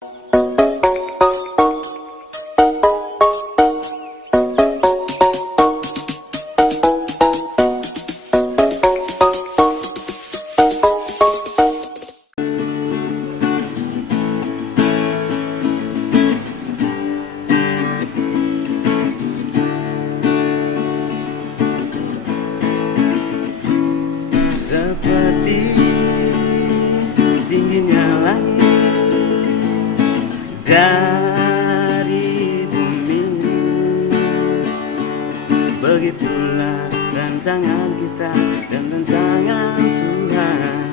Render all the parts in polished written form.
Seperti dinginnya langit dari bumi, begitulah rancangan kita dan rancangan Tuhan.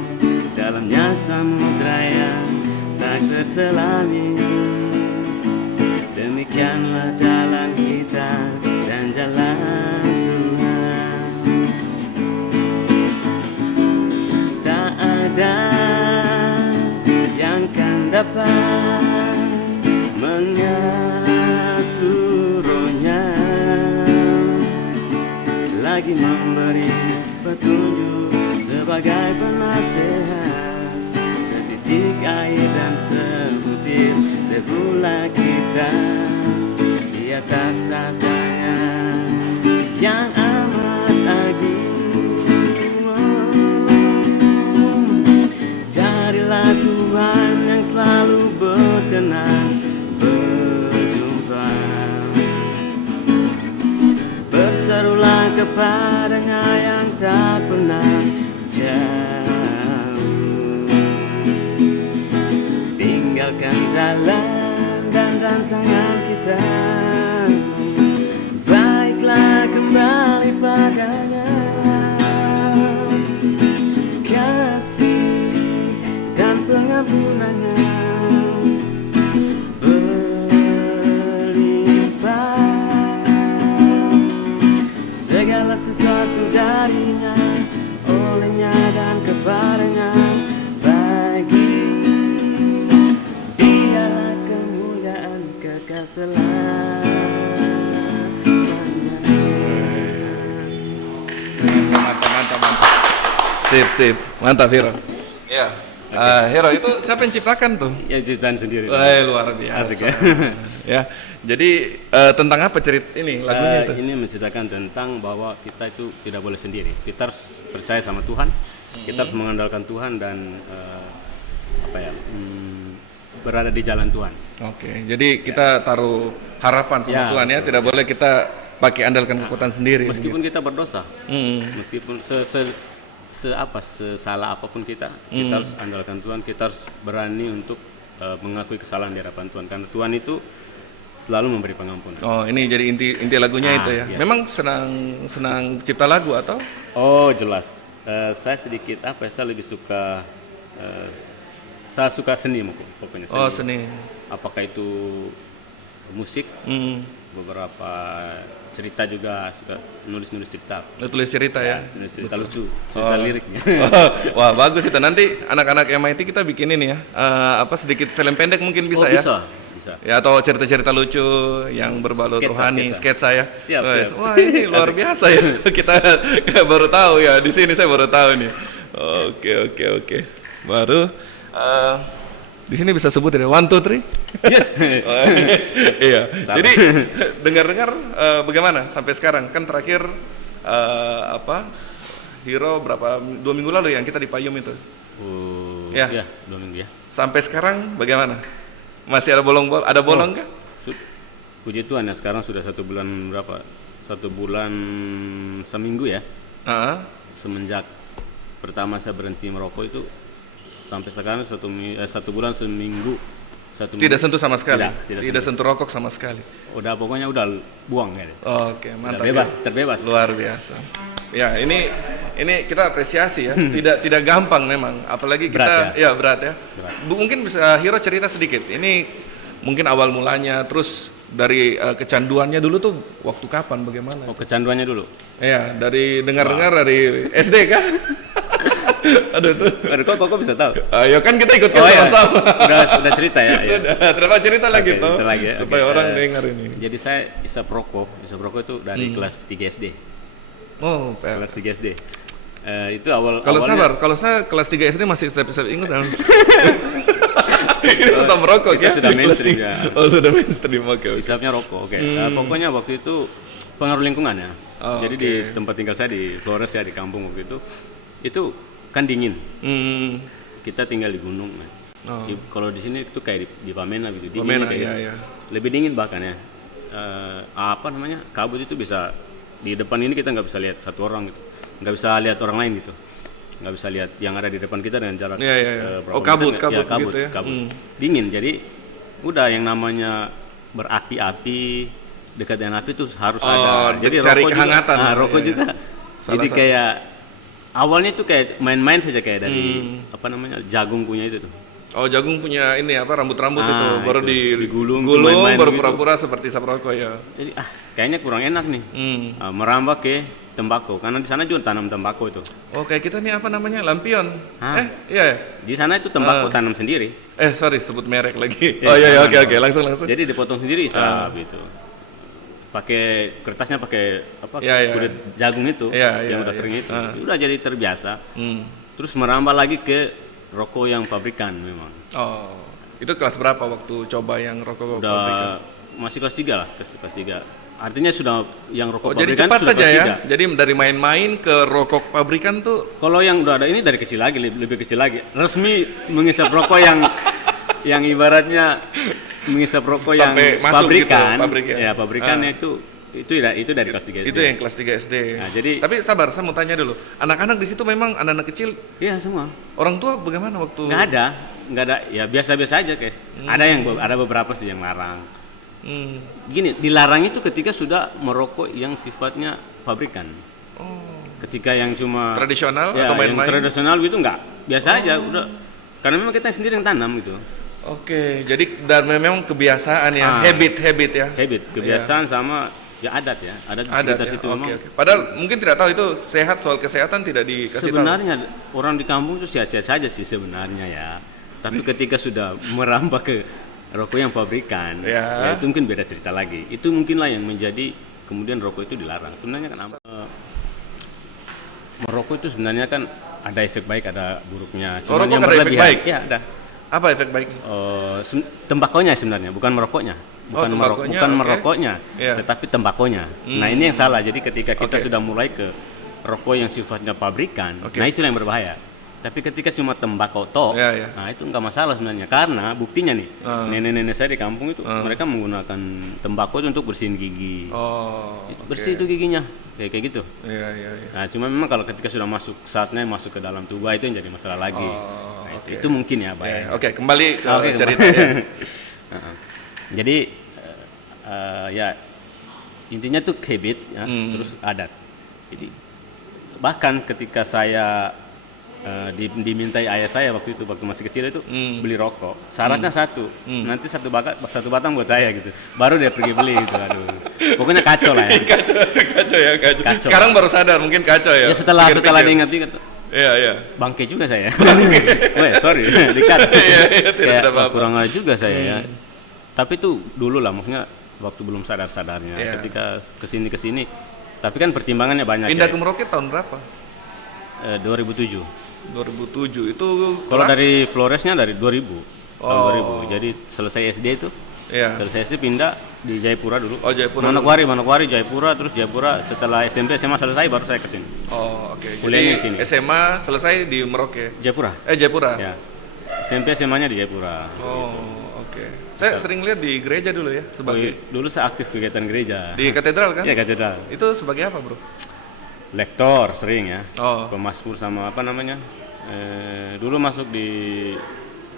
Dalamnya samudra yang tak terselami. Demikianlah jalan kita dan jalan Tuhan. Tak ada yang kan dapat mengaturnya, lagi memberi petunjuk sebagai penasehat. Setitik air dan sebutir debulah kita di atas tatanya yang amat agung. Carilah Tuhan yang selalu berkenan berjumpa. Berserulah kepadanya yang tak pernah jauh. Tinggalkan jalan dan rancangan kita, baiklah kembali padanya. Kasih dan pengampunannya berlimpah. Segala sesuatu darinya, olehnya dan kepadanya, bagi Dia kemuliaan kekal selamanya. Mantap. Sip. Mantap, Hiro. Ya. Hiro, itu siapa yang ciptakan tuh? Ya, ciptaan sendiri. Luar biasa. Asik ya. Ya. Jadi tentang apa cerita ini lagunya itu? Ini menceritakan tentang bahwa kita itu tidak boleh sendiri. Kita harus percaya sama Tuhan. Kita harus mengandalkan Tuhan dan berada di jalan Tuhan. Oke. Jadi kita taruh harapan sama Tuhan ya. Betul. Tidak boleh kita pakai andalkan kekuatan sendiri. Meskipun kita berdosa, meskipun sesalah apapun kita harus andalkan Tuhan. Kita harus berani untuk mengakui kesalahan di hadapan Tuhan, karena Tuhan itu selalu memberi pengampunan. Oh, ini jadi inti lagunya itu ya. Iya. Memang senang cipta lagu atau? Oh, jelas. Saya sedikit saya lebih suka saya suka seni pokoknya. Seni. Oh, seni. Apakah itu musik, beberapa cerita juga, suka nulis cerita. Tulis cerita ya. Nulis cerita lucu, cerita liriknya. Wah, bagus itu. Nanti anak-anak MIT kita bikin ini ya. Sedikit film pendek mungkin bisa ya. Bisa. Ya, atau cerita-cerita lucu yang berbalut rohani, sketsa ya. Siap. Wah, ini luar biasa ya. Kita baru tahu ya. Di sini saya baru tahu nih. Oke. Baru di sini bisa sebut ya 1, 2, 3. Yes. Iya. Jadi dengar-dengar bagaimana sampai sekarang? Kan terakhir Hiro berapa 2 minggu lalu yang kita di Payung itu. Ya, 2 minggu ya. Sampai sekarang bagaimana? Masih ada bolong kah? Puji Tuhan ya, sekarang sudah 1 bulan berapa? 1 bulan seminggu ya. Semenjak pertama saya berhenti merokok itu sampai sekarang 1 bulan seminggu. Tidak sentuh sama sekali. Tidak sentuh rokok sama sekali. Pokoknya udah buang ya. Oke, mantap. Terbebas. Luar biasa. Ya, ini kita apresiasi ya. Tidak gampang memang, apalagi kita berat ya. Mungkin bisa Hiro cerita sedikit. Ini mungkin awal mulanya, terus dari kecanduannya dulu tuh waktu kapan, bagaimana? Oh, kecanduannya dulu. Iya, dari dengar dari SD kan? Aduh, kok bisa tahu? Ya kan kita ikut sama-sama. Sudah cerita ya. Terima cerita lagi tuh. Supaya orang dengar ini. Jadi saya isap rokok itu dari kelas 3 SD. Oh, kelas 3 SD. Itu awalnya. Kalau saya kelas 3 SD masih step ingat kan? Ini sudah merokok ya? Sudah mainstream ya. Oh, sudah mainstream. Oke. Hisapnya rokok. Oke. Pokoknya waktu itu pengaruh lingkungan ya. Jadi di tempat tinggal saya di Flores ya, di kampung waktu itu kan dingin. Kita tinggal di gunung. Kalau di sini itu kayak di Wamena gitu. Dingin, Wamena, iya. Lebih dingin bahkan ya. Kabut itu bisa di depan ini kita nggak bisa lihat satu orang gitu, nggak bisa lihat orang lain gitu, nggak bisa lihat yang ada di depan kita dengan jarak berapa meter. Kabut. Dingin, jadi udah yang namanya berapi-api, dekat dengan api itu harus ada. Jadi cari rokok kehangatan. Juga, rokok juga. Jadi kayak awalnya itu kayak main-main saja kayak dari jagung punya itu tuh. Oh, jagung punya ini rambut-rambut itu baru digulung baru gitu. pura-pura seperti isap rokok ya. Jadi kayaknya kurang enak nih. Merambah ke tembakau karena di sana juga tanam tembakau itu. Oh, kayak kita nih lampion. Iya. Di sana itu tembakau tanam sendiri. Sorry sebut merek lagi. Oke, langsung. Jadi dipotong sendiri isap gitu. Pakai kertasnya pakai kulit jagung itu yang udah kering itu. Udah jadi terbiasa. Terus merambah lagi ke rokok yang pabrikan memang. Oh, itu kelas berapa waktu coba yang rokok pabrikan? Masih kelas 3 lah, kelas 3. Artinya sudah yang rokok pabrikan jadi cepat sudah saja kelas ya. 3. Jadi dari main-main ke rokok pabrikan tuh. Kalau yang udah ada ini dari kecil lagi, lebih kecil lagi. Resmi mengisap rokok yang ibaratnya mengisap rokok yang pabrikan. Gitu, pabrikannya itu dari kelas 3 SD. Itu yang kelas 3 SD. Nah, jadi tapi sabar, saya mau tanya dulu. Anak-anak di situ memang anak-anak kecil? Iya, semua. Orang tua bagaimana waktu? Nggak ada. Ya biasa-biasa aja, guys. Ada beberapa sih yang larang. Gini, dilarang itu ketika sudah merokok yang sifatnya pabrikan. Ketika yang cuma tradisional atau main-main? Yang tradisional gitu nggak. Biasa aja, udah. Karena memang kita sendiri yang tanam gitu. Oke, jadi dan memang kebiasaan ya, habit ya. Kebiasaan sama ya adat di sekitar situ memang. Padahal mungkin tidak tahu itu sehat, soal kesehatan tidak dikasih sebenarnya tahu. Orang di kampung itu sehat-sehat saja sih sebenarnya ya. Tapi ketika sudah merambah ke rokok yang pabrikan, ya itu mungkin beda cerita lagi. Itu mungkinlah yang menjadi kemudian rokok itu dilarang. Sebenarnya kan merokok itu sebenarnya kan ada efek baik, ada buruknya. Cuma yang ada efek baik? Ya, ada. Apa efek baik? Tembakonya sebenarnya, bukan merokoknya. Bukan merokoknya, tetapi tembakonya. Nah, ini yang salah. Jadi ketika kita sudah mulai ke rokok yang sifatnya pabrikan, nah itu yang berbahaya. Tapi ketika cuma tembakau nah itu nggak masalah sebenarnya. Karena buktinya nih, nenek-nenek saya di kampung itu mereka menggunakan tembakau itu untuk bersihin gigi. Bersih itu giginya, kayak gitu. Nah, cuma memang kalau ketika sudah saatnya masuk ke dalam tubuh itu yang jadi masalah lagi. Itu mungkin ya, Pak. Kembali ke ceritanya. Jadi ya intinya tuh habit ya, terus adat. Jadi bahkan ketika saya dimintai ayah saya waktu masih kecil itu beli rokok, syaratnya nanti satu batang buat saya gitu, baru dia pergi beli gitu. Aduh, pokoknya kacau lah ya. kacau. Sekarang baru sadar mungkin kacau ya. Ya setelah diingat-ingat. Iya. Bangke juga saya. Sorry, dekat. Kayak kurang aja juga saya ya. Tapi itu dulu lah, maksudnya waktu belum sadar-sadarnya. Ketika kesini, tapi kan pertimbangannya banyak. Pindah ke Merauke tahun berapa? 2007 itu kalau dari Floresnya dari 2000. Tahun 2000. Jadi selesai SD itu. Selesai SD pindah di Jayapura dulu. Manokwari, Jayapura, terus Jayapura setelah SMP SMA selesai baru saya kesini. Jadi SMA selesai di Merauke. Jayapura. Ya. SMP SMA-nya di Jayapura. Saya sering lihat di gereja dulu ya dulu saya aktif kegiatan gereja. Di katedral kan? Iya, katedral. Itu sebagai apa, Bro? Lektor sering ya. Pemazmur sama dulu masuk di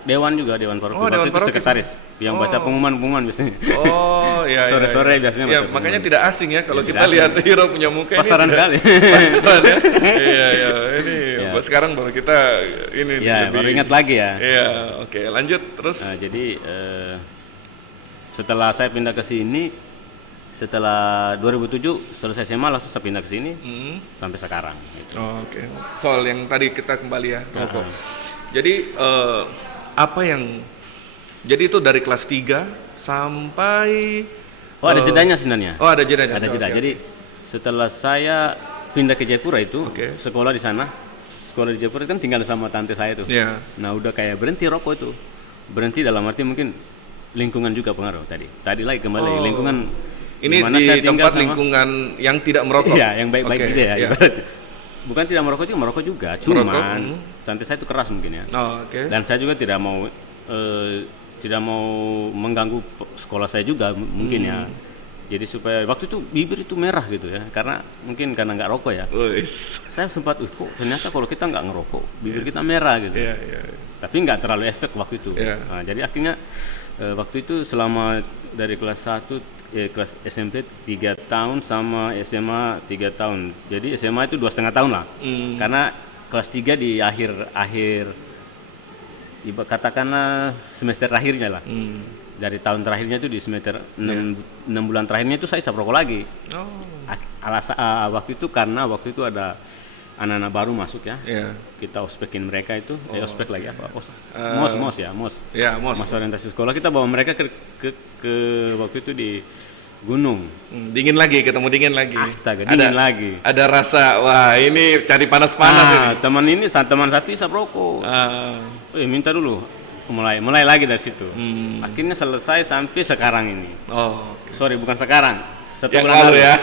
Dewan paroki. Waktu itu sekretaris yang baca pengumuman biasanya. Sore-sore biasanya. Ya, makanya tidak asing ya kalau kita lihat Hiro punya muka pasaran ini. Pasaran sekali. Iya. Ini sekarang baru kita ini. Ya, baru ingat lagi ya. Iya, lanjut terus. Nah, jadi setelah saya pindah ke sini, setelah 2007 selesai SMA langsung saya pindah ke sini sampai sekarang. Gitu. Soal yang tadi kita kembali ya, rokok. Jadi apa yang jadi itu dari kelas 3 sampai ada jedanya sebenarnya. Ada jedanya. Ada jeda. Jadi setelah saya pindah ke Jayapura itu, sekolah di sana. Sekolah di Jayapura kan tinggal sama tante saya tuh. Nah, udah kayak berhenti rokok itu. berhenti dalam arti mungkin lingkungan juga pengaruh tadi lagi kembali lingkungan ini di tempat lingkungan yang tidak merokok. Iya, yang baik-baik gitu ya. Bukan tidak merokok juga, cuman tante saya itu keras mungkin ya. Dan saya juga tidak mau mengganggu sekolah saya juga mungkin ya. Jadi supaya waktu itu bibir itu merah gitu ya, karena nggak rokok ya. Saya sempat, kok ternyata kalau kita nggak ngerokok bibir kita merah gitu. Tapi nggak terlalu efek waktu itu. Nah, jadi akhirnya waktu itu selama dari kelas 1 kelas SMP 3 tahun sama SMA 3 tahun. Jadi SMA itu 2,5 tahun lah. Karena kelas 3 di akhir katakanlah semester terakhirnya lah. Dari tahun terakhirnya itu di semester 6 bulan terakhirnya itu saya isap rokok lagi. Waktu itu karena waktu itu ada anak-anak baru masuk ya. Kita ospekin mereka itu, ospek lagi apa? MOS orientasi sekolah. Kita bawa mereka ke waktu itu di gunung. Dingin lagi, ketemu dingin lagi. Astaga, dingin lagi. Ada rasa, wah ini cari panas-panas ini. Teman satu isap rokok. Minta dulu. Mulai lagi dari situ. Akhirnya selesai sampai sekarang ini. Sorry, bukan sekarang. 1 bulan lalu ya.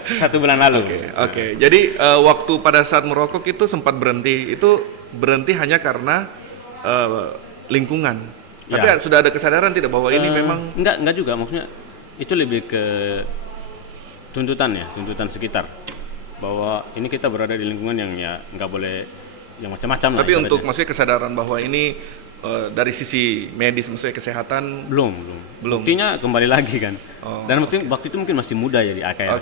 1 bulan lalu. Oke. Jadi waktu pada saat merokok itu sempat berhenti. Itu berhenti hanya karena lingkungan. Tapi sudah ada kesadaran tidak bahwa ini memang enggak juga, maksudnya itu lebih ke tuntutan sekitar. Bahwa ini kita berada di lingkungan yang ya nggak boleh yang macam-macam. Tapi untuk maksudnya kesadaran bahwa ini dari sisi medis, maksudnya kesehatan belum. Buktinya kembali lagi kan. Dan waktu itu mungkin masih muda ya di AKR.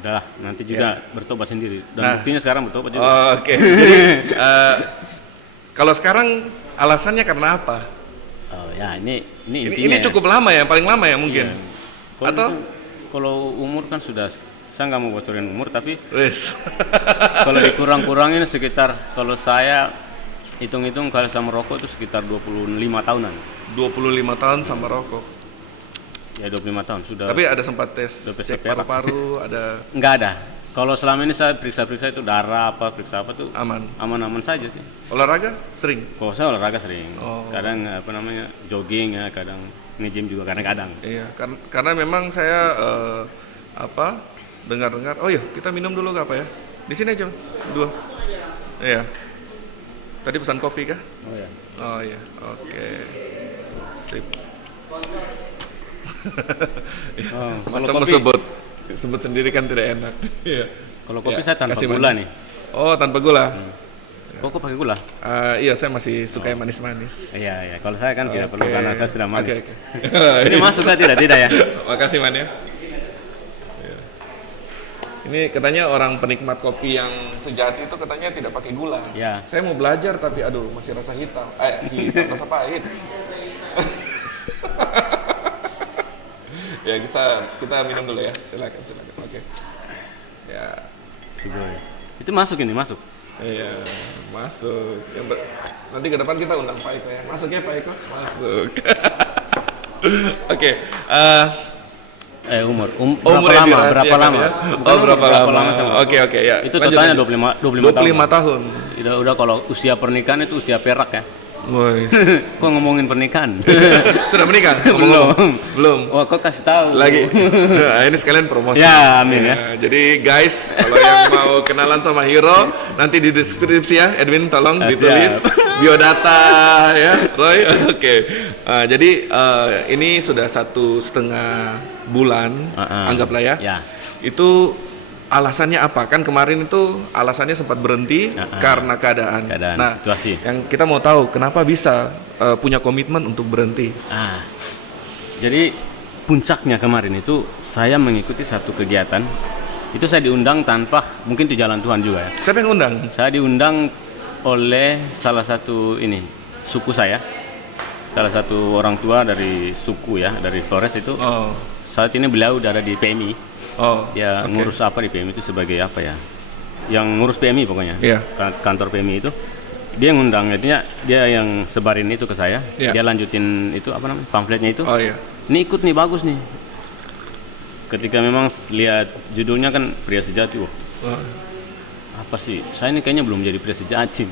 Udahlah, nanti juga bertobat sendiri. Dan buktinya sekarang bertobat juga. Jadi kalau sekarang alasannya karena apa? Ini intinya. Ini cukup lama ya, paling lama ya mungkin. Kalau umur kan sudah, saya nggak mau bocorin umur, tapi kalau dikurang-kurangin sekitar, kalau saya hitung-hitung kalau sama rokok itu sekitar 25 tahunan. 25 tahun sama rokok. Ya 25 tahun sudah. Tapi ada sempat cek paru-paru, ada? Nggak ada. Kalau selama ini saya periksa-periksa itu darah periksa apa tuh aman-aman saja sih. Olahraga sering? Kalau saya olahraga sering. Kadang jogging ya, kadang nge-gym juga kadang-kadang. Iya, karena memang saya dengar-dengar. Oh iya, kita minum dulu nggak apa ya? Di sini aja, 2. Iya. Tadi pesan kopi kah? Oh iya, oke. Sip. Masa mau sebut sendiri kan tidak enak. Kalau kopi saya tanpa gula nih. Tanpa gula. Kok pakai gula? Iya, saya masih suka yang manis-manis. Iya, kalau saya kan tidak perlu karena saya sudah manis. Ini masuk tidak ya? Makasih Man ya. Ini katanya orang penikmat kopi yang sejati itu katanya tidak pakai gula. Ya. Saya mau belajar tapi aduh masih rasa hitam. Rasa pahit. Ya kita minum dulu ya. Silakan. Oke. Ya. Sigoy. Itu masuk. Iya, masuk. Nanti ke depan kita undang Pak Eko ya. Masuk ya Pak Eko? Masuk. Oke. Umur berapa lama? Ya? Berapa lama? Oke ya. Itu totalnya 25 tahun. Udah kalau usia pernikahan itu usia perak ya. Kok ngomongin pernikahan? Sudah menikah? Belum. Kok kasih tahu? Lagi. Nah, ini sekalian promosi. Ya, amin ya. Jadi guys, kalau yang mau kenalan sama Hiro, nanti di deskripsi ya, Edwin tolong ditulis biodata ya, Roy. Oke. Jadi ini sudah 1,5 bulan, anggaplah ya. Itu alasannya apa? Kan kemarin itu alasannya sempat berhenti karena keadaan. Situasi. Yang kita mau tahu kenapa bisa punya komitmen untuk berhenti. Jadi puncaknya kemarin itu saya mengikuti satu kegiatan. Itu saya diundang tanpa, mungkin itu jalan Tuhan juga ya. Siapa yang undang? Saya diundang oleh salah satu suku saya. Salah satu orang tua dari suku ya, dari Flores itu. Saat ini beliau udah ada di PMI. Ngurus apa di PMI itu sebagai apa ya? Yang ngurus PMI pokoknya. Kantor PMI itu. Dia ngundang, artinya dia yang sebarin itu ke saya. Dia lanjutin itu pamfletnya itu. Ini ikut nih, bagus nih. Ketika memang lihat judulnya kan pria sejati. Apa sih? Saya ini kayaknya belum jadi pria sejati.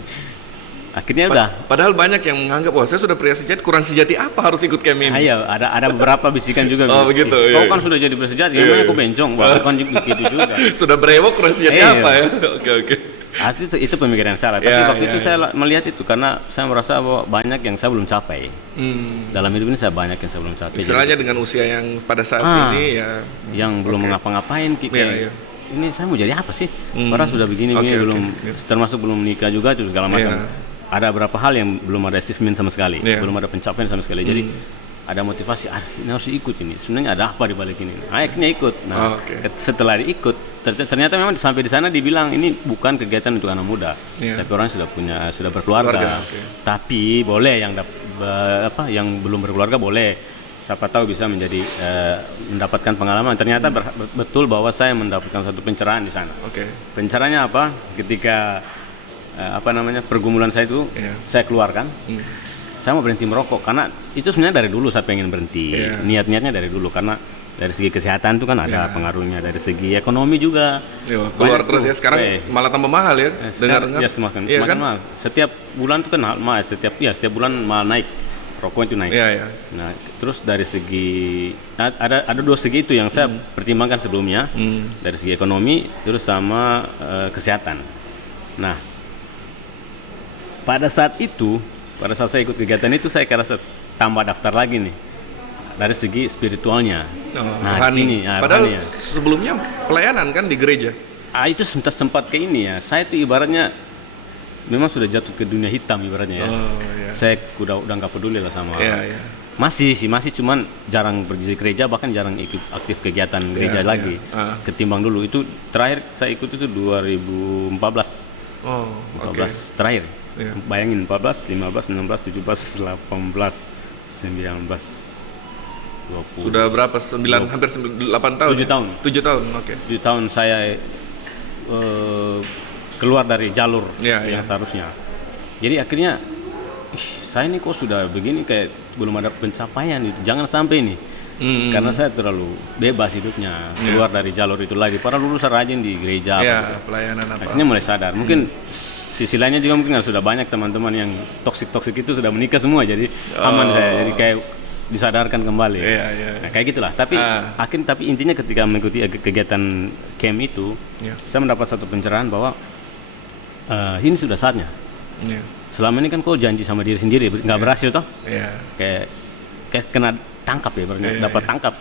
Akhirnya udah. Padahal banyak yang menganggap, wah saya sudah pria sejati, kurang sejati apa harus ikut camp ini? Iya, ada beberapa bisikan juga. Oh begitu. Kau kan sudah jadi pria sejati, gimana aku bencong? Wah, kan begitu juga. Sudah brewok, kurang sejati apa ya? Oke. Asli itu pemikiran salah. Tapi waktu itu saya melihat itu karena saya merasa bahwa banyak yang saya belum capai. Dalam hidup ini saya banyak yang saya belum capai. Istilahnya dengan usia yang pada saat ini ya. Yang belum ngapa-ngapain, ini saya mau jadi apa sih? Padahal sudah begini, belum termasuk belum nikah juga, segala macam. Ada beberapa hal yang belum ada achievement sama sekali, belum ada pencapaian sama sekali. Jadi ada motivasi, ini harus ikut ini. Sebenarnya ada apa di balik ini? Akhirnya ikut. Nah, setelah diikut, ternyata memang sampai di sana dibilang ini bukan kegiatan untuk anak muda, tapi orang sudah berkeluarga. Tapi boleh yang belum berkeluarga boleh. Siapa tahu bisa mendapatkan pengalaman. Ternyata betul bahwa saya mendapatkan satu pencerahan di sana. Pencerahannya apa? Ketika pergumulan saya itu saya keluarkan. Saya mau berhenti merokok karena itu sebenarnya dari dulu saya pengen berhenti. Niatnya dari dulu karena dari segi kesehatan itu kan ada pengaruhnya, dari segi ekonomi juga. Keluar terus ya, sekarang malah tambah mahal ya. Ya semakin mahal. Setiap bulan itu kan setiap bulan malah naik. Rokok itu naik. Nah, terus dari segi ada dua segi itu yang saya pertimbangkan sebelumnya. Dari segi ekonomi terus sama kesehatan. Nah, pada saat saya ikut kegiatan itu saya rasa tambah daftar lagi nih dari segi spiritualnya. Padahal sebelumnya pelayanan kan di gereja. Itu sempat ke ini ya. Saya itu ibaratnya memang sudah jatuh ke dunia hitam ibaratnya ya. Saya udah nggak peduli lah sama. Masih cuman jarang pergi ke gereja, bahkan jarang ikut aktif kegiatan gereja lagi. Ketimbang dulu. Itu terakhir saya ikut itu 2014. 14 terakhir. Bayangin 14, 15, 16, 17, 18, 19, 20. Sudah berapa? 8 tahun. 7 tahun. 7 tahun. 7 tahun saya keluar dari jalur yang seharusnya. Jadi akhirnya saya ini kok sudah begini kayak belum ada pencapaian itu. Jangan sampai nih. Karena saya terlalu bebas hidupnya, keluar dari jalur itu lagi. Padahal dulu saya rajin di gereja. Pelayanan apa. Akhirnya mulai sadar. Mungkin sisi lainnya juga mungkin sudah banyak teman-teman yang toksik itu sudah menikah semua, jadi aman saya, jadi kayak disadarkan kembali. Nah, kayak gitulah. Tapi intinya ketika mengikuti kegiatan camp itu, saya mendapat satu pencerahan bahwa ini sudah saatnya. Selama ini kan kau janji sama diri sendiri, nggak berhasil toh? Kayak kena tangkap ya, dapat tangkap.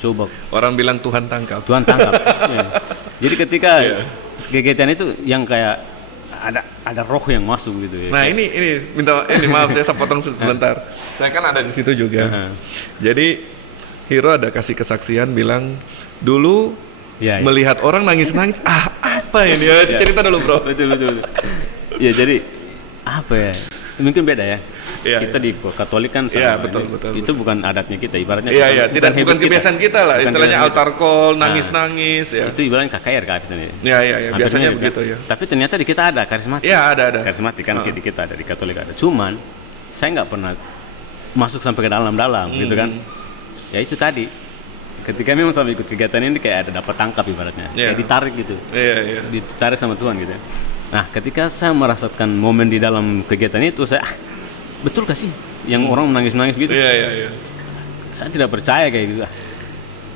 Coba. Orang bilang Tuhan tangkap. Jadi ketika kegiatan itu yang kayak ada roh yang masuk gitu ya. Nah, ini maaf saya potong sebentar. Saya kan ada di situ juga. Jadi Hiro ada kasih kesaksian bilang dulu melihat orang nangis-nangis, apa ini? Cerita dulu, Bro. Betul. Ya, jadi apa ya? Mungkin beda ya. Kita di Katolik kan betul. Itu bukan adatnya kita, ibaratnya bukan kebiasaan kita lah, istilahnya altar call, nangis-nangis Itu ibaratnya KKR kan misalnya. Biasanya begitu ya. Tapi ternyata di kita ada karismatik. Ada. Karismatik kan di kita ada, di Katolik ada. Cuman saya nggak pernah masuk sampai ke dalam-dalam gitu kan. Ya itu tadi. Ketika memang sampai ikut kegiatan ini kayak ada dapat tangkap ibaratnya. Kayak ditarik gitu. Ditarik sama Tuhan gitu. Nah, ketika saya merasakan momen di dalam kegiatan itu, saya betul gak sih yang orang menangis-nangis gitu? Saya tidak percaya kayak gitu.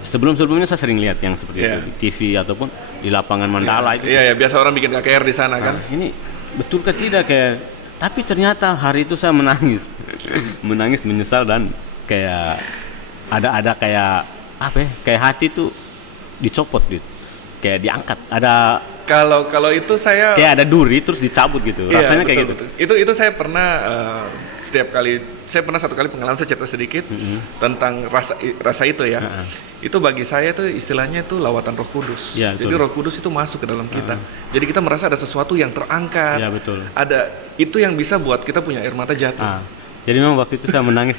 Sebelumnya saya sering lihat yang seperti itu di TV ataupun di lapangan Mandala itu. Biasa orang bikin KKR di sana kan. Ini betul ke tidak kayak, tapi ternyata hari itu saya menangis. Menangis menyesal dan kayak ada kayak apa ya? Kayak hati tuh dicopot gitu. Kayak diangkat. Ada kalau itu saya kayak ada duri terus dicabut gitu. Rasanya kayak betul. Itu saya pernah satu kali pengalaman, saya cerita sedikit tentang rasa itu ya. Itu bagi saya itu istilahnya itu lawatan Roh Kudus. Jadi Roh Kudus itu masuk ke dalam kita. Jadi kita merasa ada sesuatu yang terangkat. Betul. Ada itu yang bisa buat kita punya air mata jatuh. Jadi memang waktu itu saya menangis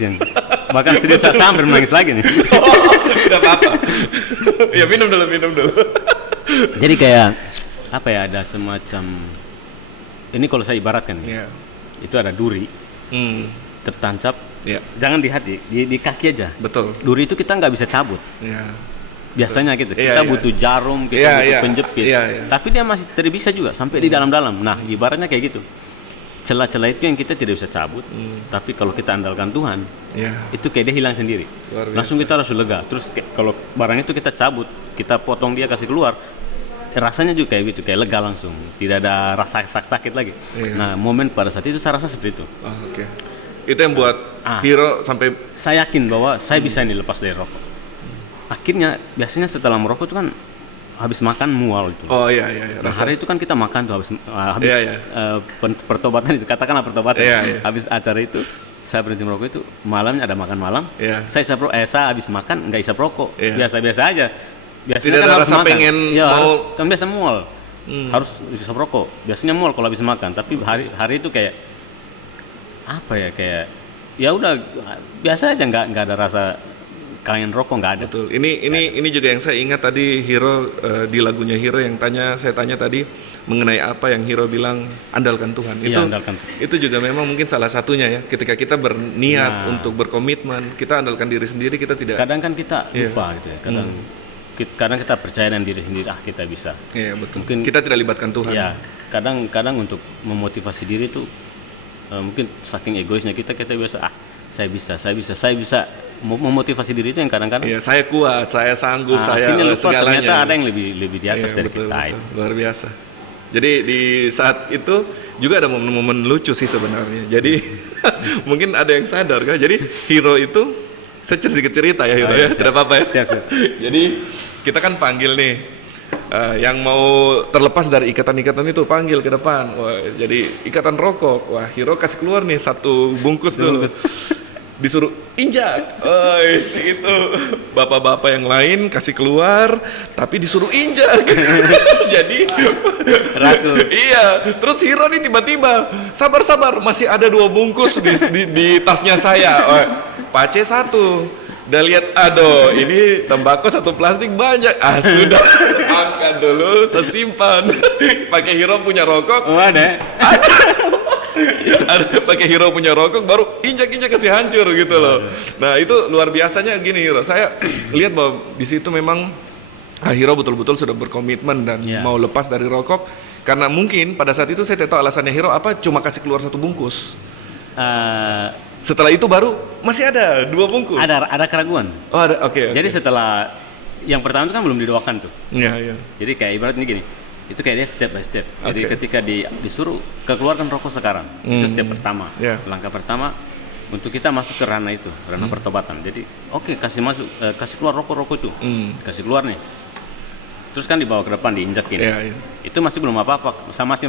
bahkan serius saya hampir menangis lagi nih. Enggak apa-apa. Ya minum dulu. Jadi kayak apa ya, ada semacam ini kalau saya ibaratkan itu ada duri tertancap, jangan di hati, di kaki aja. Betul. Duri itu kita nggak bisa cabut. Biasanya gitu. Kita butuh jarum, kita butuh penjepit. Tapi dia masih bisa juga sampai di dalam-dalam. Nah, ibaratnya kayak gitu. celah-celah itu yang kita tidak bisa cabut, tapi kalau kita andalkan Tuhan, itu kayak dia hilang sendiri. Langsung kita langsung lega. Terus kalau barang itu kita cabut, kita potong dia kasih keluar, rasanya juga kayak gitu, kayak lega langsung, tidak ada rasa sakit lagi. Nah, momen pada saat itu saya rasa seperti itu. Itu yang buat Hiro sampai saya yakin bahwa saya bisa ini lepas dari rokok. Akhirnya biasanya setelah merokok itu kan habis makan mual itu. Nah, hari itu kan kita makan tuh habis pertobatan itu, katakanlah pertobatan. Habis acara itu saya berhenti merokok itu, malamnya ada makan malam. Saya habis makan nggak isap rokok. Biasa-biasa aja. Biasanya tidak kan ada harus rasa makan. pengen harus, kan biasa mual. Harus isap rokok. Biasanya mual kalau habis makan, tapi hari itu kayak apa ya, kayak ya udah biasa aja, nggak ada rasa kangen rokok, nggak ada. Betul. Ini juga yang saya ingat tadi Hiro di lagunya Hiro yang saya tanya tadi mengenai apa yang Hiro bilang, andalkan Tuhan. Itu juga memang mungkin salah satunya ya. Ketika kita berniat untuk berkomitmen, kita andalkan diri sendiri, kita tidak. Kadang kan kita lupa gitu ya. Kadang kita percaya dengan diri sendiri, kita bisa. Iya, betul. Mungkin kita tidak libatkan Tuhan. Iya. Kadang untuk memotivasi diri itu mungkin saking egoisnya kita biasa saya bisa memotivasi diri itu yang kadang-kadang saya kuat, saya sanggup, saya lupa, segalanya. Ternyata ada yang lebih di atas dari kita. Betul. Luar biasa. Jadi di saat itu juga ada momen-momen lucu sih sebenarnya. Jadi mungkin ada yang sadar kan. Jadi Hiro itu saya sedikit cerita ya Hiro ya. Tidak apa-apa ya. Siap. Jadi kita kan panggil nih yang mau terlepas dari ikatan-ikatan itu, panggil ke depan. Wah, jadi ikatan rokok. Wah, Hiro kasih keluar nih 1 bungkus dulu. Disuruh injak. Itu bapak-bapak yang lain kasih keluar tapi disuruh injak. Jadi ragu. Iya, terus Hiro nih tiba-tiba sabar masih ada 2 bungkus di tasnya saya. Pace 1. Udah lihat, aduh ini tembakau 1 plastik banyak. Sudah angkat dulu, saya simpan. Pakai Hiro punya rokok. Ada. Pakai Hiro punya rokok baru injak kasih hancur gitu loh. Nah, itu luar biasanya gini Hiro. Saya lihat bahwa di situ memang Hiro betul-betul sudah berkomitmen dan mau lepas dari rokok, karena mungkin pada saat itu saya tidak tahu alasannya Hiro apa, cuma kasih keluar 1 bungkus. Setelah itu baru masih ada 2 bungkus. Ada keraguan. Oh, ada. Oke. Jadi setelah yang pertama itu kan belum didoakan tuh. Iya. Jadi kayak ibaratnya gini. Itu kayak dia step by step. Jadi ketika disuruh keluarkan rokok sekarang, itu step pertama. Langkah pertama untuk kita masuk ke ranah itu, ranah pertobatan. Jadi kasih keluar rokok itu. Kasih keluar nih. Terus kan dibawa ke depan, diinjakin. Itu masih belum apa-apa, sama masih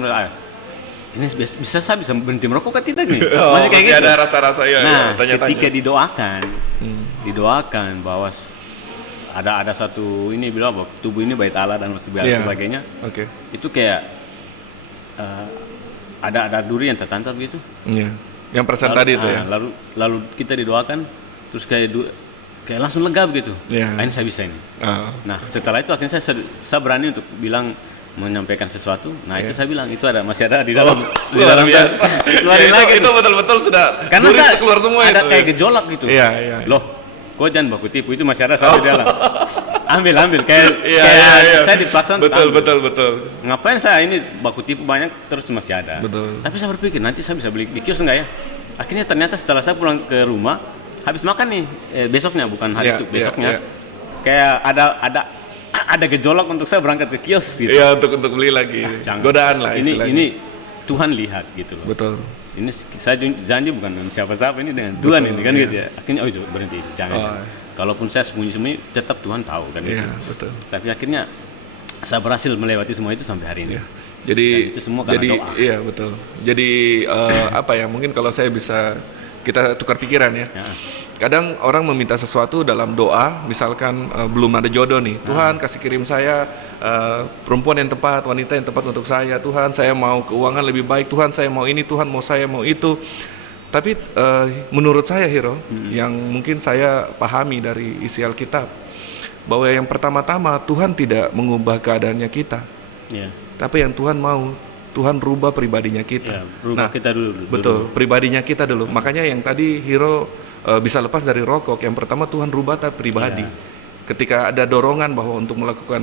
ini bisa berhenti merokok kan tidak nih? Masih kayak gitu. Ada rasa-rasa ya. Nah, ketika didoakan bahwa ada satu ini bilang bahwa tubuh ini bait Allah dan sebagainya. Itu kayak ada duri yang tertancap gitu. Yang persen tadi itu ya. Lalu kita didoakan, terus kayak langsung lega begitu. Akhirnya saya bisa ini. Nah, setelah itu akhirnya saya berani untuk menyampaikan sesuatu. Nah, itu saya bilang itu masih ada di dalam. Luar biasa. Itu betul-betul sudah. Karena saya keluar semua ada itu. Kayak gejolak gitu. Loh, kok jangan baku tipu, itu masih ada satu di dalam. Ambil kayak saya dipaksa. Betul. Ngapain saya ini baku tipu banyak terus masih ada. Betul. Tapi saya berpikir nanti saya bisa beli di kios enggak ya? Akhirnya ternyata setelah saya pulang ke rumah habis makan nih, besoknya bukan hari itu, besoknya kayak ada gejolak untuk saya berangkat ke kios gitu. Iya, untuk beli lagi. Godaan lah istilahnya. Ini Tuhan lihat gitu loh. Betul. Ini saya janji bukan dengan siapa-siapa, ini dengan Tuhan ini kan gitu ya. Akhirnya itu berhenti, jangan. Kalaupun saya sembunyi-sembunyi tetap Tuhan tahu kan gitu. Betul. Tapi akhirnya saya berhasil melewati semua itu sampai hari ini. Jadi itu semua karena doa. Iya, betul. Jadi apa ya, mungkin kalau saya bisa kita tukar pikiran ya. Kadang orang meminta sesuatu dalam doa, misalkan belum ada jodoh nih, Tuhan kasih kirim saya perempuan yang tepat, wanita yang tepat untuk saya, Tuhan saya mau keuangan lebih baik, Tuhan saya mau ini, Tuhan saya mau itu. Tapi menurut saya Hiro, yang mungkin saya pahami dari isi Alkitab, bahwa yang pertama-tama Tuhan tidak mengubah keadaannya kita, tapi yang Tuhan mau, Tuhan rubah pribadinya kita. Rubah kita dulu. Betul, pribadinya kita dulu. Makanya yang tadi Hiro bisa lepas dari rokok, yang pertama Tuhan rubah pribadi. Ketika ada dorongan bahwa untuk melakukan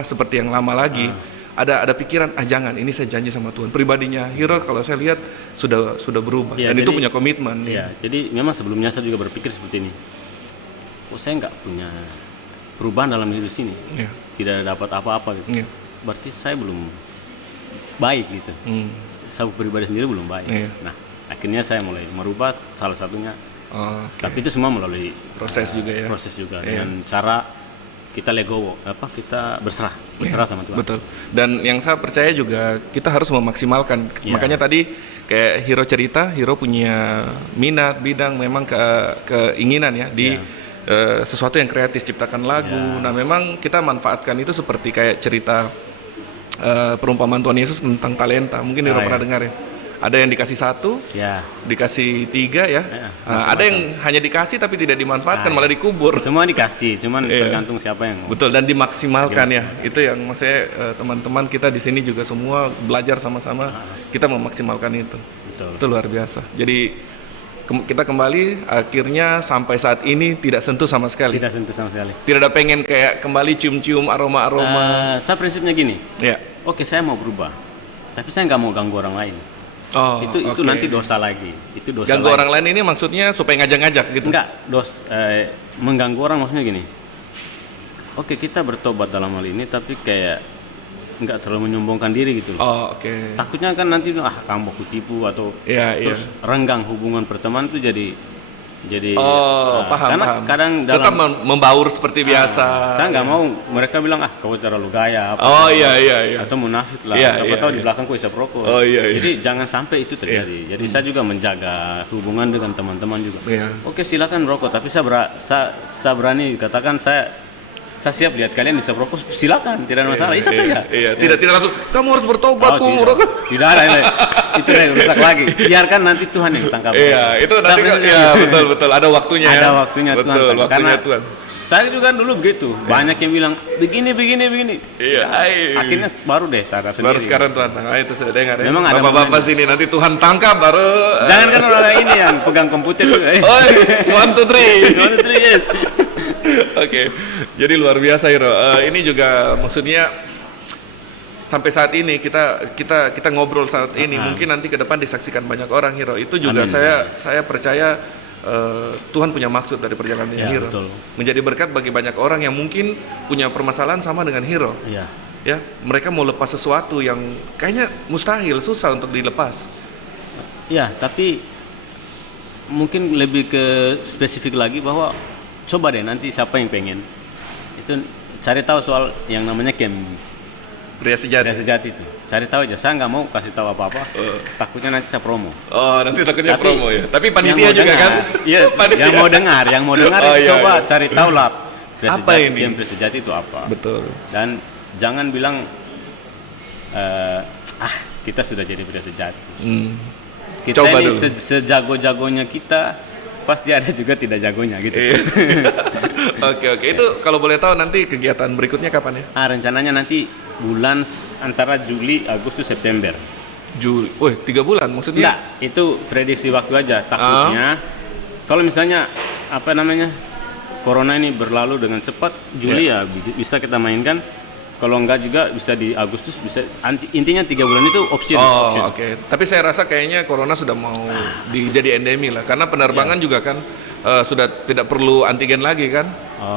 seperti yang lama lagi, ada pikiran jangan, ini saya janji sama Tuhan. Pribadinya Hiro kalau saya lihat sudah berubah dan itu punya komitmen. Iya, jadi memang sebelumnya saya juga berpikir seperti ini. Kok saya nggak punya perubahan dalam hidup sini, tidak dapat apa-apa gitu. Berarti saya belum baik gitu. Saya pribadi sendiri belum baik. Nah, akhirnya saya mulai merubah salah satunya. Tapi itu semua melalui proses juga dengan cara kita legowo, kita berserah sama Tuhan. Betul. Dan yang saya percaya juga kita harus memaksimalkan. Makanya tadi kayak Hiro cerita, Hiro punya minat bidang memang keinginan ya di sesuatu yang kreatif, ciptakan lagu. Nah, memang kita manfaatkan itu seperti kayak cerita perumpamaan Tuhan Yesus tentang talenta. Mungkin Hiro pernah dengar ya. Ada yang dikasih 1, dikasih 3 ya. Ada yang hanya dikasih tapi tidak dimanfaatkan, malah dikubur. Semua dikasih, cuman tergantung siapa yang mau. Betul, dan dimaksimalkan ya. Itu yang maksudnya teman-teman kita di sini juga semua belajar sama-sama. Kita memaksimalkan itu. Betul. Itu luar biasa. Jadi kita kembali akhirnya sampai saat ini tidak sentuh sama sekali. Tidak sentuh sama sekali. Tidak ada pengen kayak kembali cium-cium aroma-aroma. Saya prinsipnya gini. Oke, saya mau berubah, tapi saya nggak mau ganggu orang lain. Itu nanti dosa lagi. Itu dosa. Ganggu orang lain ini maksudnya supaya ngajak-ngajak gitu? Enggak, mengganggu orang maksudnya gini. Oke, kita bertobat dalam hal ini, tapi kayak nggak terlalu menyombongkan diri gitu. Takutnya kan nanti kamu aku tipu atau terus renggang hubungan pertemanan itu jadi paham. Kadang tetap membaur seperti biasa. Saya nggak mau mereka bilang kau terlalu gaya atau munafik lah. Siapa tahu di belakang kau isap rokok. Jadi jangan sampai itu terjadi. Jadi saya juga menjaga hubungan dengan teman-teman juga. Oke, silakan rokok, tapi saya berani katakan saya siap lihat kalian isap rokok, silakan, tidak ada masalah, isap saja. Tidak langsung kamu harus bertobat, tidak ada itu yang rusak lagi. Biarkan nanti Tuhan yang tangkap. Itu nanti betul ada waktunya. Ada waktunya Tuhan. Karena Tuhan. Saya juga dulu begitu. Banyak yang bilang begini. Akhirnya baru deh saya sendiri. Baru sekarang Tuhan. Itu saya dengar. Memang ada bapak-bapak sini nanti Tuhan tangkap baru. Jangan kan orang ini yang pegang komputer juga. 1, 2, 3. 1, 2, 3, yes. Oke, jadi luar biasa Hiro. Ini juga maksudnya sampai saat ini kita ngobrol saat ini, mungkin nanti ke depan disaksikan banyak orang Hiro. Itu juga saya percaya Tuhan punya maksud dari perjalanan Hiro. Betul. Menjadi berkat bagi banyak orang yang mungkin punya permasalahan sama dengan Hiro. Ya, mereka mau lepas sesuatu yang kayaknya mustahil, susah untuk dilepas. Ya, tapi mungkin lebih ke spesifik lagi bahwa coba deh nanti siapa yang pengen itu cari tahu soal yang namanya camp Pria Sejati itu. Cari tahu aja. Saya nggak mau kasih tahu apa-apa. Takutnya nanti saya promo. Nanti takutnya promo ya. Tapi panitia juga kan? Iya. Yang mau dengar coba cari tahu lah. Camp Pria Sejati itu apa? Betul. Dan jangan bilang kita sudah jadi Pria Sejati. Kita coba ini sejago-jagonya kita. Pasti ada juga tidak jagonya gitu. Oke. Itu kalau boleh tahu nanti kegiatan berikutnya kapan ya? Rencananya nanti bulan antara Juli, Agustus, September. Juli. 3 bulan maksudnya? Enggak, itu prediksi waktu aja. Takutnya kalau misalnya Corona ini berlalu dengan cepat, Juli ya bisa kita mainkan. Kalau enggak juga bisa di Agustus, bisa intinya 3 bulan itu option. Oke. Tapi saya rasa kayaknya Corona sudah mau jadi endemi lah, karena penerbangan juga kan sudah tidak perlu antigen lagi kan?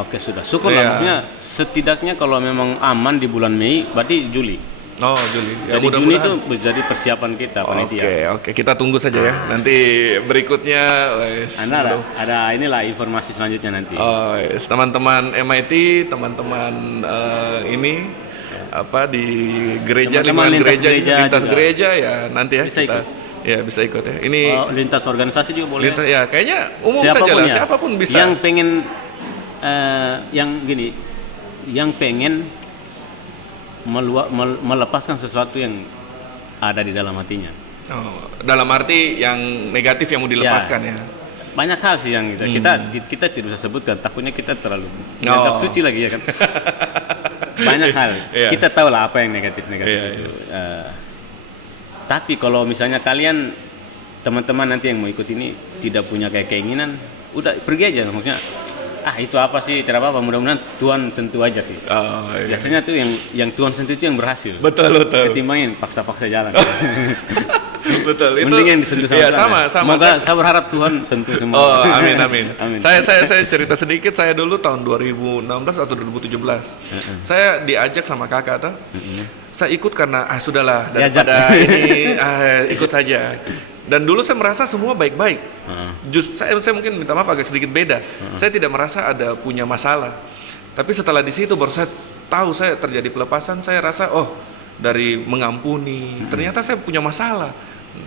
Oke, sudah. Syukurlah, maksudnya setidaknya kalau memang aman di bulan Mei, berarti Juli. Juli. Jadi Juni itu menjadi persiapan kita panitia. Oke. Kita tunggu saja ya. Nanti berikutnya ada inilah informasi selanjutnya nanti. Teman-teman MIT, teman-teman ini di gereja, lingkungan lintas gereja ya nanti ya bisa ikut. Ya bisa ikut ya. Ini lintas organisasi juga boleh. Ya kayaknya umum saja lah. Siapapun bisa. Yang pengen yang pengen melepaskan sesuatu yang ada di dalam hatinya. Dalam arti yang negatif yang mau dilepaskan ya. Banyak hal sih yang kita tidak bisa sebutkan, takutnya kita terlalu dianggap suci lagi ya kan. Banyak hal. Kita tahu lah apa yang negatif itu. Tapi kalau misalnya kalian teman-teman nanti yang mau ikut ini tidak punya kayak keinginan, udah pergi aja. Maksudnya itu apa sih, tidak apa-apa, mudah-mudahan Tuhan sentuh aja sih. Biasanya tuh yang Tuhan sentuh itu yang berhasil. Betul. Ketimbang paksa-paksa jalan. Betul. Itu mending yang disentuh sama ya, Tuhan. sama. Semoga saya berharap Tuhan sentuh semua. Oh, amin. Amin. Saya cerita sedikit. Saya dulu tahun 2016 atau 2017. Saya diajak sama kakak tuh. Saya ikut karena sudahlah, daripada ini ikut saja. Dan dulu saya merasa semua baik-baik. Saya mungkin minta maaf agak sedikit beda. Saya tidak merasa ada punya masalah. Tapi setelah di situ baru saya tahu saya terjadi pelepasan. Saya rasa dari mengampuni, ternyata saya punya masalah.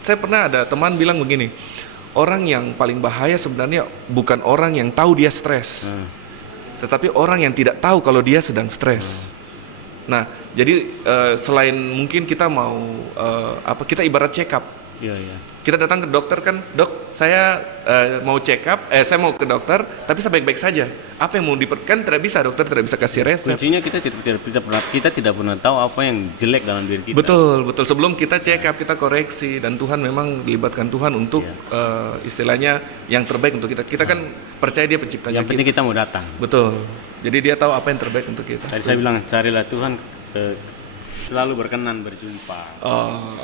Saya pernah ada teman bilang begini, orang yang paling bahaya sebenarnya bukan orang yang tahu dia stres, tetapi orang yang tidak tahu kalau dia sedang stres. Nah, jadi selain mungkin kita mau kita ibarat check up. Iya. Kita datang ke dokter kan, dok, saya mau check up, saya mau ke dokter, tapi saya baik-baik saja. Apa yang mau kan tidak bisa, dokter tidak bisa kasih resep. Kuncinya kita tidak pernah tahu apa yang jelek dalam diri kita. Betul. Sebelum kita check up, kita koreksi, dan Tuhan memang libatkan Tuhan untuk istilahnya yang terbaik untuk kita. Kita kan percaya Dia penciptanya. Yang penting kita mau datang. Betul. Jadi Dia tahu apa yang terbaik untuk kita. Tadi saya bilang carilah Tuhan. Selalu berkenan berjumpa.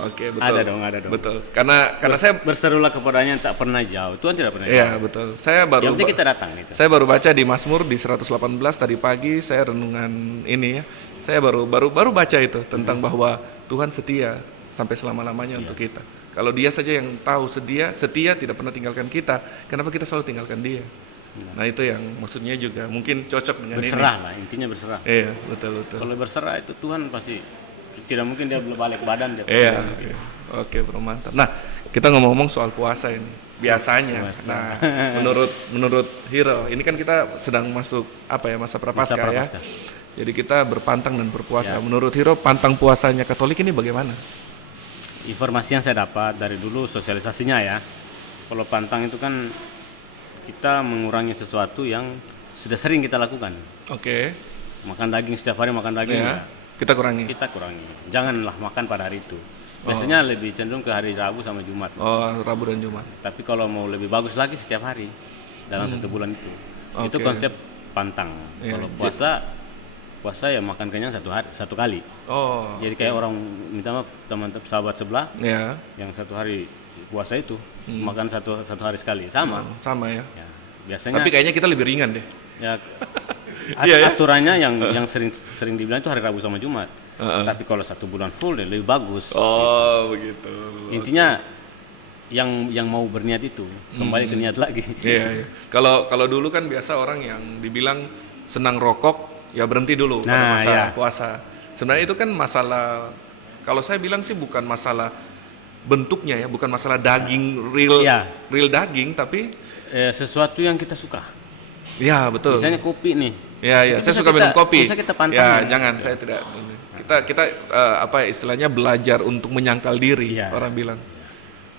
Oke, betul. Ada dong. Betul. Karena saya berserulah kepadanya tak pernah jauh. Tuhan tidak pernah jauh. Iya, betul. Yang penting kita datang gitu. Saya baru baca di Mazmur di 118 tadi pagi, saya renungan ini ya. Saya baru baca itu tentang bahwa Tuhan setia sampai selama-lamanya untuk kita. Kalau Dia saja yang tahu setia tidak pernah tinggalkan kita, kenapa kita selalu tinggalkan Dia? Nah, itu yang maksudnya juga mungkin cocok dengan berserah lah, intinya berserah. Iya, betul. Kalau berserah itu Tuhan pasti tidak mungkin Dia balik badan dia. Iya. Oke, bro, mantap. Nah, kita ngomong-ngomong soal puasa ini. Biasanya. Puasa. Nah, menurut Hiro, ini kan kita sedang masuk masa Prapaskah ya. Jadi kita berpantang dan berpuasa. Menurut Hiro, pantang puasanya Katolik ini bagaimana? Informasi yang saya dapat dari dulu sosialisasinya ya. Kalau pantang itu kan kita mengurangi sesuatu yang sudah sering kita lakukan. Oke. Makan daging setiap hari, makan daging ya. Kita kurangi. Janganlah makan pada hari itu. Biasanya lebih cenderung ke hari Rabu sama Jumat. Rabu dan Jumat. Tapi kalau mau lebih bagus lagi setiap hari dalam 1 bulan itu. Itu konsep pantang. Kalau puasa ya makan kenyang satu kali. Jadi kayak orang minta maaf teman sahabat sebelah yang 1 hari puasa itu makan satu hari sekali sama ya. Biasanya. Tapi kayaknya kita lebih ringan deh. Ya. Aturannya yang sering dibilang itu hari Rabu sama Jumat. Tapi kalau 1 bulan full lebih bagus. Begitu. Intinya yang mau berniat itu kembali ke niat lagi. Iya. Kalau dulu kan biasa orang yang dibilang senang rokok ya berhenti dulu pada masa puasa. Sebenarnya itu kan masalah, kalau saya bilang sih bukan masalah bentuknya ya, bukan masalah daging real daging, tapi sesuatu yang kita suka. Ya, betul. Misalnya kopi nih. Ya, saya suka minum kopi. Bisa kita pantang. Ya, jangan, saya tidak. Kita istilahnya belajar untuk menyangkal diri, orang bilang.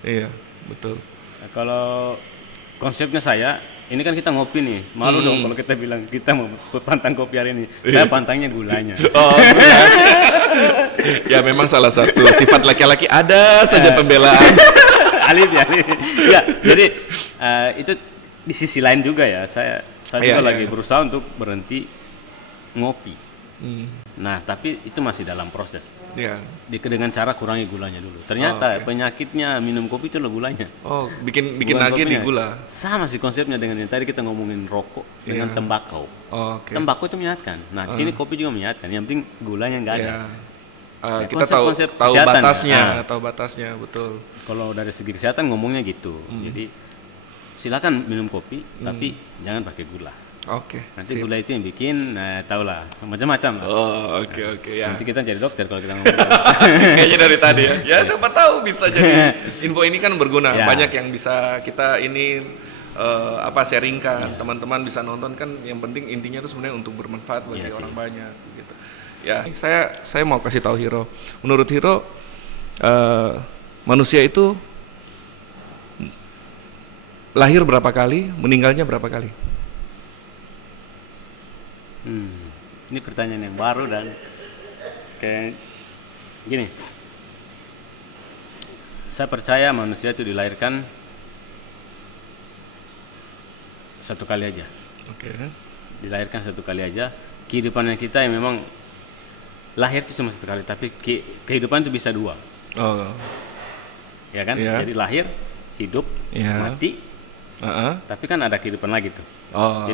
Iya, betul. Nah, kalau konsepnya saya, ini kan kita ngopi nih. Malu dong kalau kita bilang kita mau pantang kopi hari ini. Saya pantangnya gulanya. Ya, memang salah satu sifat laki-laki ada saja pembelaan. Alibi. Ya, jadi itu di sisi lain juga ya. Saya juga lagi berusaha untuk berhenti ngopi. Nah, tapi itu masih dalam proses. Dengan cara kurangi gulanya dulu. Ternyata penyakitnya minum kopi itu loh gulanya. Bikin lagi di gula. Sama sih konsepnya dengan yang tadi kita ngomongin rokok dengan tembakau. Tembakau itu menyehatkan. Nah, di sini kopi juga menyehatkan. Yang penting gulanya nggak ada. Kita tahu batasnya, tahu batasnya, betul. Kalau dari segi kesehatan ngomongnya gitu. Jadi silakan minum kopi, tapi jangan pakai gula. Nanti gula itu yang bikin, tahulah macam-macam. Ya. Nanti kita jadi dokter kalau kita ngomong. Kayaknya dari tadi ya. Ya, siapa tahu bisa jadi. Info ini kan berguna. Banyak yang bisa kita ini sharingkan. Teman-teman bisa nonton kan. Yang penting intinya itu sebenarnya untuk bermanfaat bagi orang banyak. Gitu. Ya, saya mau kasih tahu Hiro. Menurut Hiro, manusia itu lahir berapa kali, meninggalnya berapa kali? Ini pertanyaan yang baru dan kayak gini. Saya percaya manusia itu dilahirkan 1 kali aja. dilahirkan satu kali aja. Kehidupannya kita yang memang lahir itu cuma satu kali, tapi kehidupan itu bisa dua. Oh. Ya kan? Jadi lahir, hidup, mati. Tapi kan ada kehidupan lagi tuh. Oh.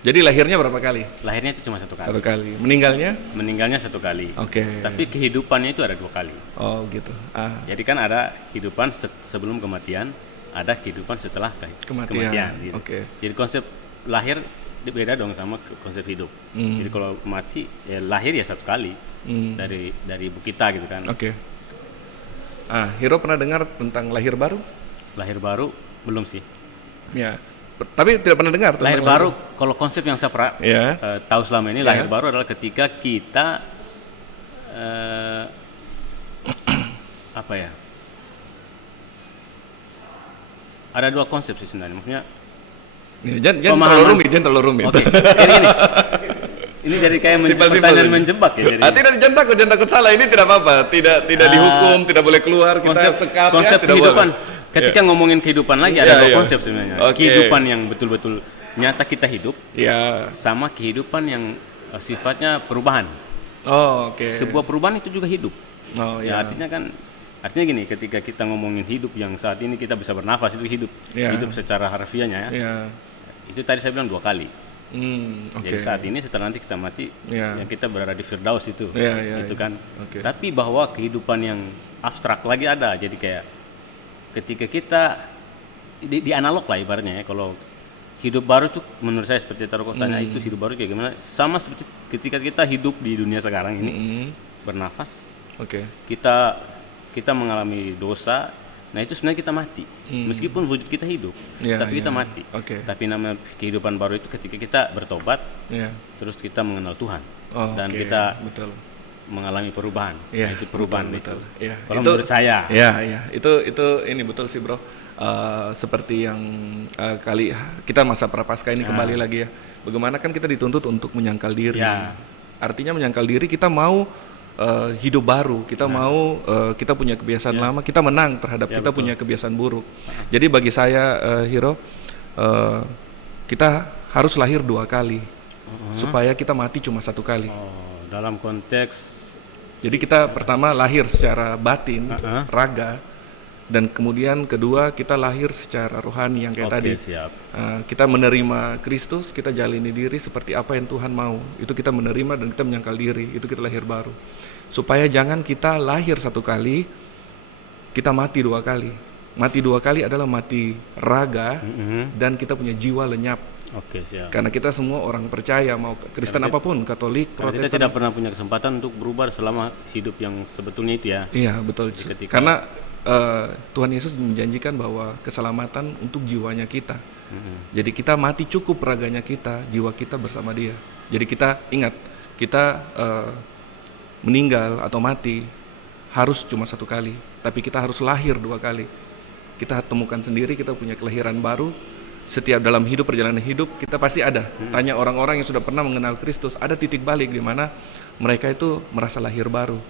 Jadi lahirnya berapa kali? Lahirnya itu cuma satu kali. Satu kali. Meninggalnya? Meninggalnya satu kali. Oke. Tapi kehidupannya itu ada dua kali. Oh gitu. Jadi kan ada kehidupan sebelum kematian, ada kehidupan setelah kematian. Gitu. Oke. Jadi konsep lahir beda dong sama konsep hidup. Jadi kalau mati, lahir ya satu kali dari ibu kita gitu kan. Oke. Hiro pernah dengar tentang lahir baru? Lahir baru belum sih. Ya. Tapi tidak pernah dengar. Lahir baru, kalau konsep yang saya tahu selama ini, lahir baru adalah ketika kita apa ya? Ada dua konsep sih sebenarnya. Maksudnya jangan terlalu rumit. Oke. Ini jadi kayak pertanyaan menjebak ya. Tidak, jangan takut salah. Ini tidak apa-apa. Tidak dihukum, tidak boleh keluar. Konsep kehidupan. Ketika ngomongin kehidupan lagi ada dua konsep sebenarnya. Kehidupan yang betul-betul nyata kita hidup, sama kehidupan yang sifatnya perubahan. Sebuah perubahan itu juga hidup. Artinya gini, ketika kita ngomongin hidup yang saat ini kita bisa bernafas, itu hidup. Hidup secara harfiahnya ya. Itu tadi saya bilang dua kali. Jadi saat ini setelah nanti kita mati, yang kita berada di Firdaus itu, itu kan. Tapi bahwa kehidupan yang abstrak lagi ada. Jadi kayak ketika kita di analog lah ibaratnya ya, kalau hidup baru itu menurut saya seperti taruh kotanya itu hidup baru kayak gimana? Sama seperti ketika kita hidup di dunia sekarang ini, bernafas, kita mengalami dosa. Nah itu sebenarnya kita mati, meskipun wujud kita hidup, tapi kita mati. Tapi nama kehidupan baru itu ketika kita bertobat, terus kita mengenal Tuhan, dan kita mengalami perubahan. Itu perubahan betul. Kalau menurut saya. Itu ini betul sih bro. Seperti yang kali kita masa prapaskah ini kembali lagi ya. Bagaimana kan kita dituntut untuk menyangkal diri. Artinya menyangkal diri, kita mau hidup baru, kita mau kita punya kebiasaan lama, kita menang terhadap kita punya kebiasaan buruk. Jadi bagi saya Hiro, kita harus lahir dua kali supaya kita mati cuma satu kali. Dalam konteks, jadi kita pertama lahir secara batin, raga, dan kemudian kedua kita lahir secara rohani yang kayak tadi. Kita menerima Kristus, kita jalani diri seperti apa yang Tuhan mau. Itu kita menerima dan kita menyangkal diri, itu kita lahir baru. Supaya jangan kita lahir satu kali, kita mati dua kali. Mati dua kali adalah mati raga dan kita punya jiwa lenyap. Karena kita semua orang percaya, mau Kristen apapun, Katolik, Protestan. Kita tidak pernah punya kesempatan untuk berubah selama hidup yang sebetulnya itu ya. Iya betul. Karena Tuhan Yesus menjanjikan bahwa keselamatan untuk jiwanya kita. Jadi kita mati cukup raganya kita, jiwa kita bersama Dia. Jadi kita ingat, kita meninggal atau mati harus cuma satu kali, tapi kita harus lahir dua kali. Kita temukan sendiri, kita punya kelahiran baru. Setiap dalam hidup, perjalanan hidup, kita pasti ada. Tanya orang-orang yang sudah pernah mengenal Kristus, ada titik balik di mana mereka itu merasa lahir baru.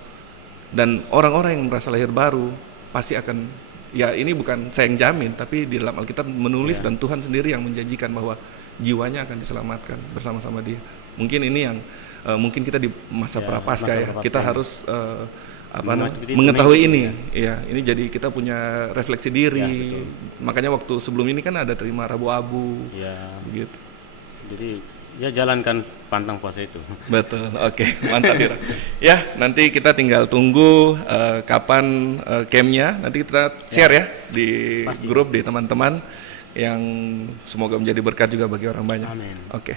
Dan orang-orang yang merasa lahir baru pasti akan, ya ini bukan saya yang jamin, tapi di dalam Alkitab menulis dan Tuhan sendiri yang menjanjikan bahwa jiwanya akan diselamatkan bersama-sama Dia. Mungkin ini yang mungkin kita di masa prapaskah ya, kita harus mengetahui ini. Ya, ini jadi kita punya refleksi diri. Makanya waktu sebelum ini kan ada terima Rabu Abu. Begitu. Jadi ya jalankan pantang puasa itu. Betul. Oke, mantap Hiro. Ya, nanti kita tinggal tunggu kapan campnya. Nanti kita share ya di grup di teman-teman yang semoga menjadi berkat juga bagi orang banyak. Amin. Oke.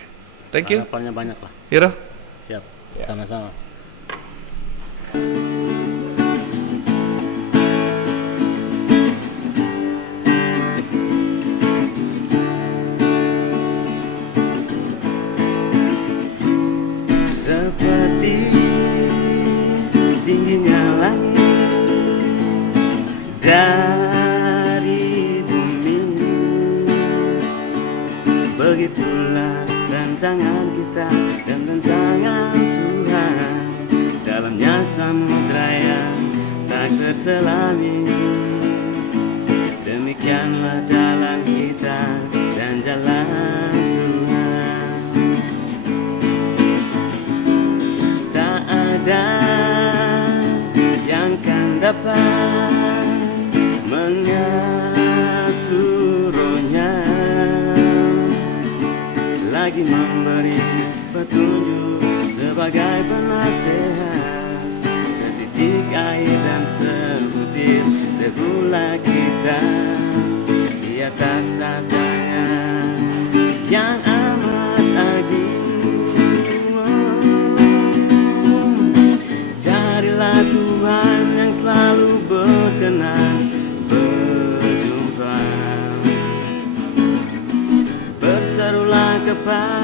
Thank you. Harapannya banyak lah. Hiro. Siap. Sama-sama. Seperti dinginnya langit dari bumi, begitulah rancangan kita dan rancangan Tuhan. Dalamnya samudra yang tak terselami. Demikianlah jalan kita dan jalan Tuhan. lagi memberi petunjuk sebagai penasehat. Setitik air dan sebutir debulah kita di atas tatanya yang amat agung. Carilah Tuhan yang selalu berkenan berjumpa. Berserulah kepada